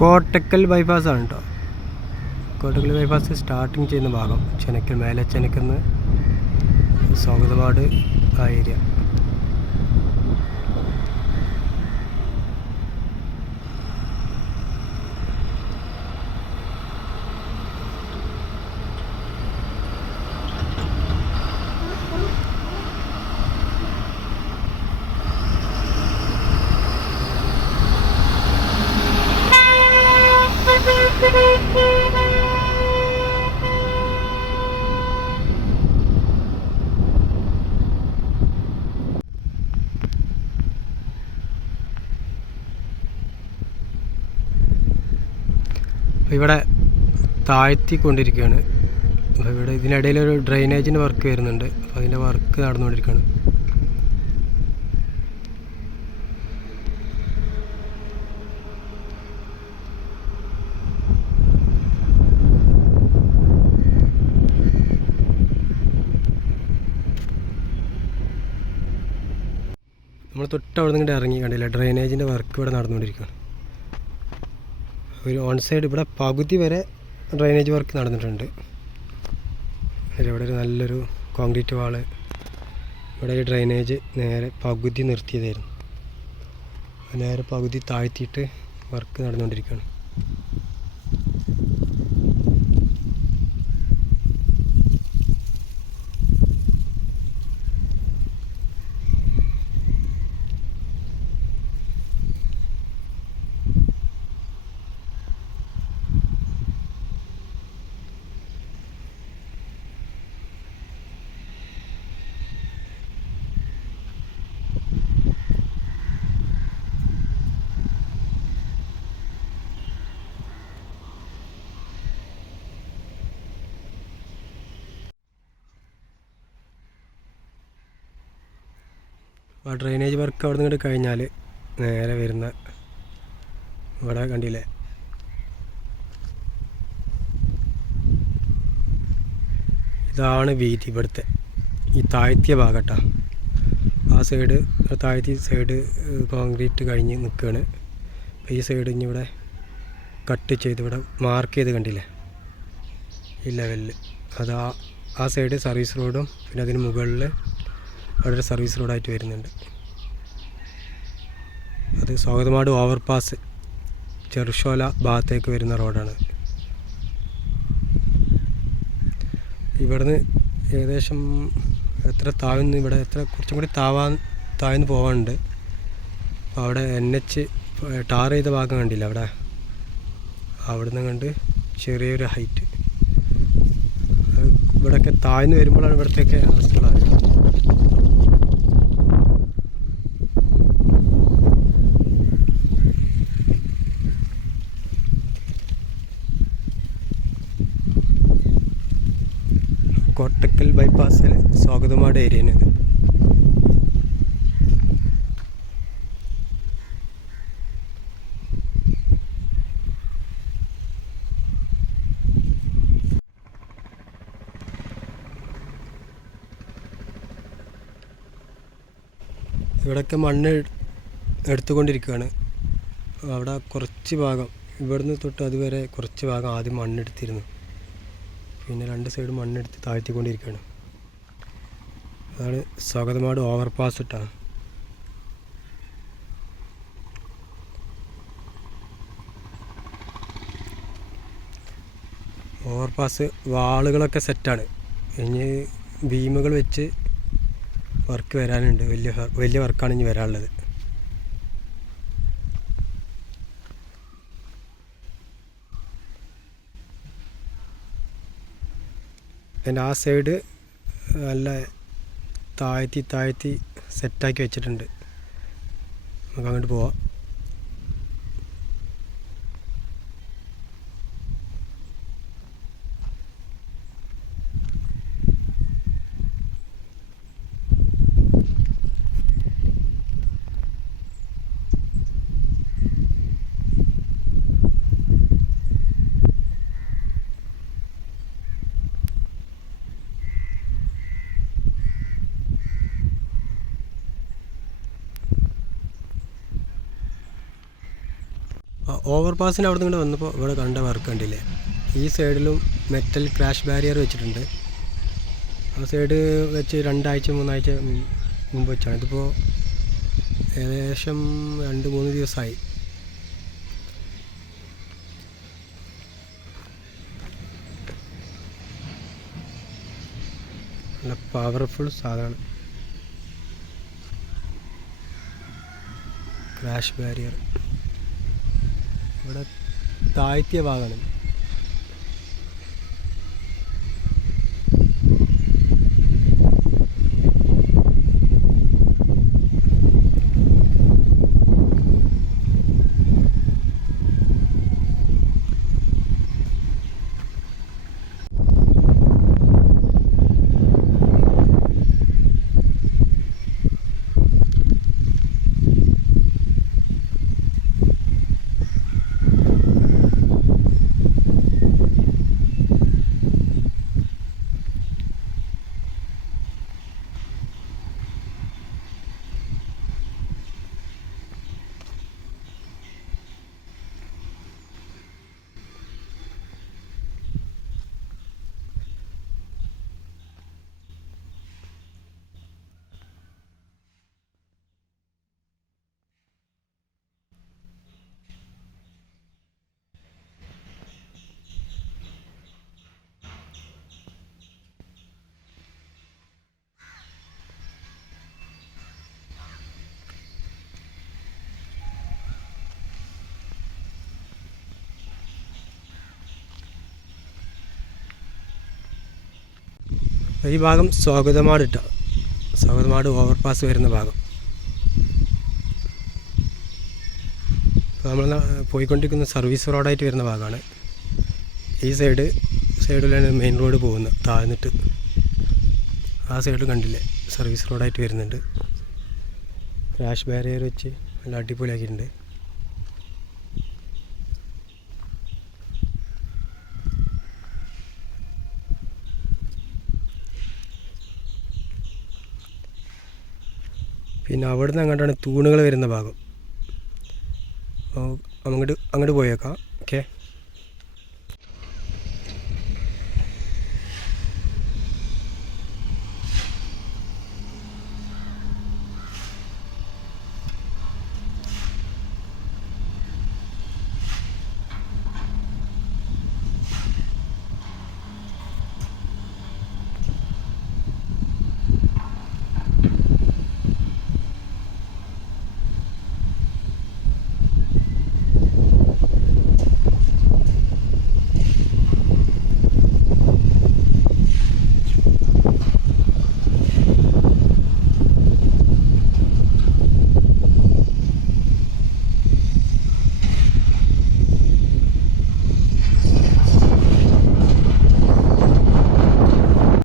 Kottakkal bypass ആണ് കേട്ടോ Kottakkal bypass starting ചെയ്യുന്ന ഭാഗം. ചെനക്കൽ മേലെ ചെനക്കുന്ന സ്വാഗതപാട് ആ ഏരിയ ഇവിടെ താഴ്ത്തിക്കൊണ്ടിരിക്കുകയാണ്. ഇവിടെ ഇതിനിടയിൽ ഒരു ഡ്രെയിനേജിന്റെ വർക്ക് വരുന്നുണ്ട്. അപ്പോൾ അതിന്റെ വർക്ക് നടന്നുകൊണ്ടിരിക്കുകയാണ്. തൊട്ട് അവിടെ നിന്ന് ഇറങ്ങി. കണ്ടില്ല? ഡ്രെയിനേജിന്റെ വർക്ക് ഇവിടെ നടന്നുകൊണ്ടിരിക്കുകയാണ്. ഒരു ഓൺ സൈഡ് ഇവിടെ പകുതി വരെ ഡ്രൈനേജ് വർക്ക് നടന്നിട്ടുണ്ട്. ഇവിടെ ഒരു നല്ലൊരു കോൺക്രീറ്റ് വാൾ ഇവിടെ ഈ ഡ്രൈനേജ് നേരെ പകുതി നിർത്തിയതായിരുന്നു. നേരെ പകുതി താഴ്ത്തിയിട്ട് വർക്ക് നടന്നുകൊണ്ടിരിക്കുകയാണ്. ആ ഡ്രെയിനേജ് വർക്ക് അവിടെ നിന്ന് കഴിഞ്ഞാൽ നേരെ വരുന്ന ഇവിടെ കണ്ടില്ലേ? ഇതാണ് വീതി ഇവിടുത്തെ. ഈ താഴ്ത്തിയ ഭാഗട്ടാ. ആ സൈഡ് താഴ്ത്തി സൈഡ് കോൺക്രീറ്റ് കഴിഞ്ഞ് നിൽക്കുകയാണ് അപ്പോൾ ഈ സൈഡ് ഇനി ഇവിടെ കട്ട് ചെയ്ത് ഇവിടെ മാർക്ക് ചെയ്ത് കണ്ടില്ലേ? ഈ ലെവലിൽ അത് ആ സൈഡ് സർവീസ് റോഡും പിന്നെ അതിന് മുകളിൽ അവിടെ ഒരു സർവീസ് റോഡായിട്ട് വരുന്നുണ്ട്. അത് സ്വാഗതമാട് ഓവർപാസ് ചെറുഷോല ഭാഗത്തേക്ക് വരുന്ന റോഡാണ്. ഇവിടുന്ന് ഏകദേശം എത്ര താഴ്ന്ന് ഇവിടെ എത്ര കുറച്ചും കൂടി താവാൻ താഴ്ന്ന് പോകാനുണ്ട് അവിടെ എൻ എച്ച് ടാർ ചെയ്ത ഭാഗം കണ്ടില്ല അവിടെ? അവിടുന്ന് കണ്ട് ചെറിയൊരു ഹൈറ്റ്. ഇവിടെയൊക്കെ താഴ്ന്നു വരുമ്പോഴാണ് ഇവിടത്തെയൊക്കെ അവസ്ഥകളായത് കോട്ടക്കൽ ബൈപ്പാസിൽ സ്വാഗതമാട് ഏരിയയാണ് ഇവിടെയൊക്കെ മണ്ണ് എടുത്തുകൊണ്ടിരിക്കുകയാണ് അവിടെ കുറച്ച് ഭാഗം ഇവിടുന്ന് തൊട്ട് അതുവരെ കുറച്ച് ഭാഗം ആദ്യം മണ്ണെടുത്തിരുന്നു. പിന്നെ രണ്ട് സൈഡ് മണ്ണെടുത്ത് താഴ്ത്തിക്കൊണ്ടിരിക്കുകയാണ്. അതാണ് സ്വാഗതമാട് ഓവർപാസ് ഇട്ടാണ്. ഓവർപാസ് വാളുകളൊക്കെ സെറ്റാണ് ഇനി ബീമുകൾ വെച്ച് വർക്ക് വരാനുണ്ട്. വലിയ വലിയ വർക്കാണ് ഇനി വരാനുള്ളത്. അതിന്റെ ആ സൈഡ് നല്ല താഴ്ത്തി താഴ്ത്തി സെറ്റാക്കി വെച്ചിട്ടുണ്ട്. നമുക്ക് അങ്ങോട്ട് പോവാം. ഓവർ പാസിന് അവിടെ നിന്ന് വന്നപ്പോൾ ഇവിടെ കണ്ട വർക്ക് കണ്ടില്ലേ? ഈ സൈഡിലും മെറ്റൽ ക്രാഷ് ബാരിയർ വെച്ചിട്ടുണ്ട്. ആ സൈഡ് വെച്ച് രണ്ടാഴ്ച മൂന്നാഴ്ച മുമ്പ് വെച്ചാണ്. ഇതിപ്പോൾ ഏകദേശം രണ്ട് മൂന്ന് ദിവസമായി നല്ല പവർഫുൾ സാധനമാണ് ക്രാഷ് ബാരിയർ ഇവിടെ താഴ്ത്തിയ ഭാഗമാണ് ഈ ഭാഗം സ്വാഗതമാട് ഇട്ട. സ്വാഗതമാട് ഓവർപാസ് വരുന്ന ഭാഗം. നമ്മൾ പോയിക്കൊണ്ടിരിക്കുന്ന സർവീസ് റോഡായിട്ട് വരുന്ന ഭാഗമാണ് ഈ സൈഡ് സൈഡിലാണ് മെയിൻ റോഡ് പോകുന്നത് താഴ്ന്നിട്ട്. ആ സൈഡ് കണ്ടില്ലേ? സർവീസ് റോഡായിട്ട് വരുന്നുണ്ട്. ക്രാഷ് ബാരിയർ വെച്ച് നല്ല അടിപൊളിയാക്കിയിട്ടുണ്ട്. പിന്നെ അവിടെ അങ്ങോട്ടാണ് തൂണുകൾ വരുന്ന ഭാഗം. അങ്ങോട്ട് അങ്ങോട്ട് പോയേക്കാം.